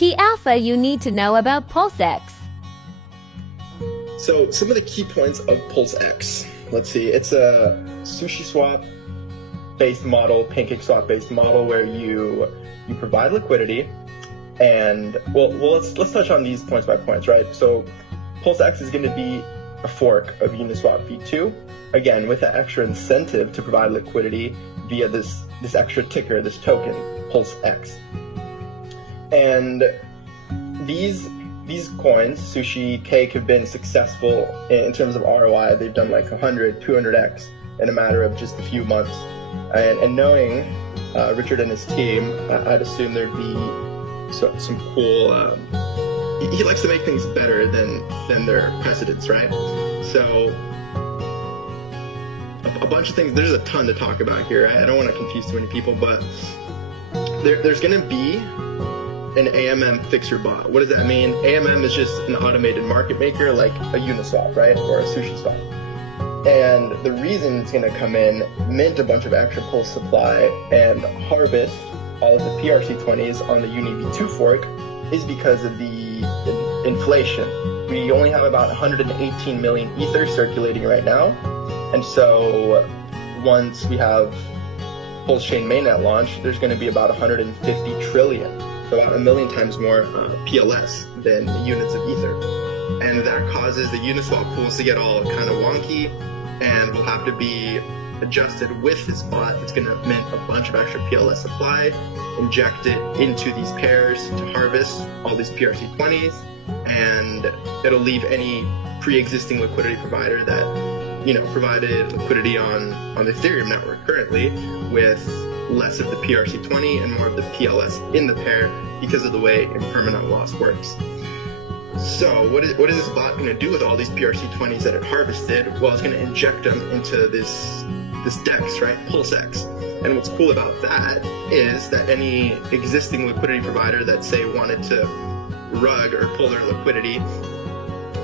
Key alpha you need to know about PulseX. So some of the key points of PulseX. Let's see, it's a sushi swap based model, pancake swap based model where you provide liquidity, and let's touch on these points by points, right? So PulseX is going to be a fork of Uniswap v2, again with an extra incentive to provide liquidity via this extra ticker, this token, PulseX. And these coins, Sushi, Cake, have been successful in terms of ROI. They've done like 100, 200x in a matter of just a few months. And knowing Richard and his team, I'd assume there'd be some cool. He likes to make things better than their precedents, right? So a bunch of things. There's a ton to talk about here. I don't want to confuse too many people, but there's going to be an AMM fixer bot. What does that mean? AMM is just an automated market maker like a Uniswap, right? Or a Sushi Swap. And the reason it's going to come in, mint a bunch of extra Pulse supply, and harvest all of the PRC20s on the Uni V2 fork is because of the inflation. We only have about 118 million Ether circulating right now. And so once we have Pulse Chain mainnet launch, there's going to be about 150 trillion. So about 1 million times more PLS than the units of Ether. And that causes the Uniswap pools to get all kind of wonky and will have to be adjusted with this bot. It's going to mint a bunch of extra PLS supply, inject it into these pairs to harvest all these PRC20s, and it'll leave any pre-existing liquidity provider that, provided liquidity on the Ethereum network currently with less of the PRC20 and more of the PLS in the pair because of the way impermanent loss works. So what is this bot going to do with all these PRC20s that it harvested? Well, it's going to inject them into this DEX, right? PulseX. And what's cool about that is that any existing liquidity provider that, say, wanted to rug or pull their liquidity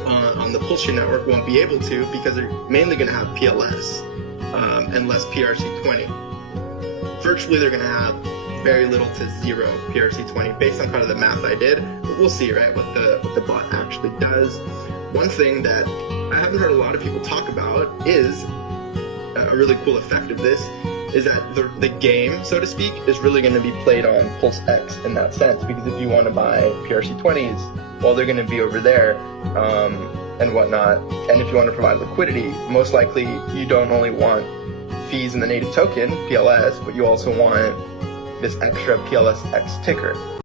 on the Pulse Chain network won't be able to, because they're mainly going to have PLS and less PRC20. Virtually, they're going to have very little to zero PRC20 based on kind of the math I did. But we'll see, right, what the bot actually does. One thing that I haven't heard a lot of people talk about is a really cool effect of this is that the game, so to speak, is really going to be played on PulseX in that sense, because if you want to buy PRC20s, well, they're going to be over there and whatnot. And if you want to provide liquidity, most likely you don't only want fees in the native token, PLS, but you also want this extra PLSX ticker.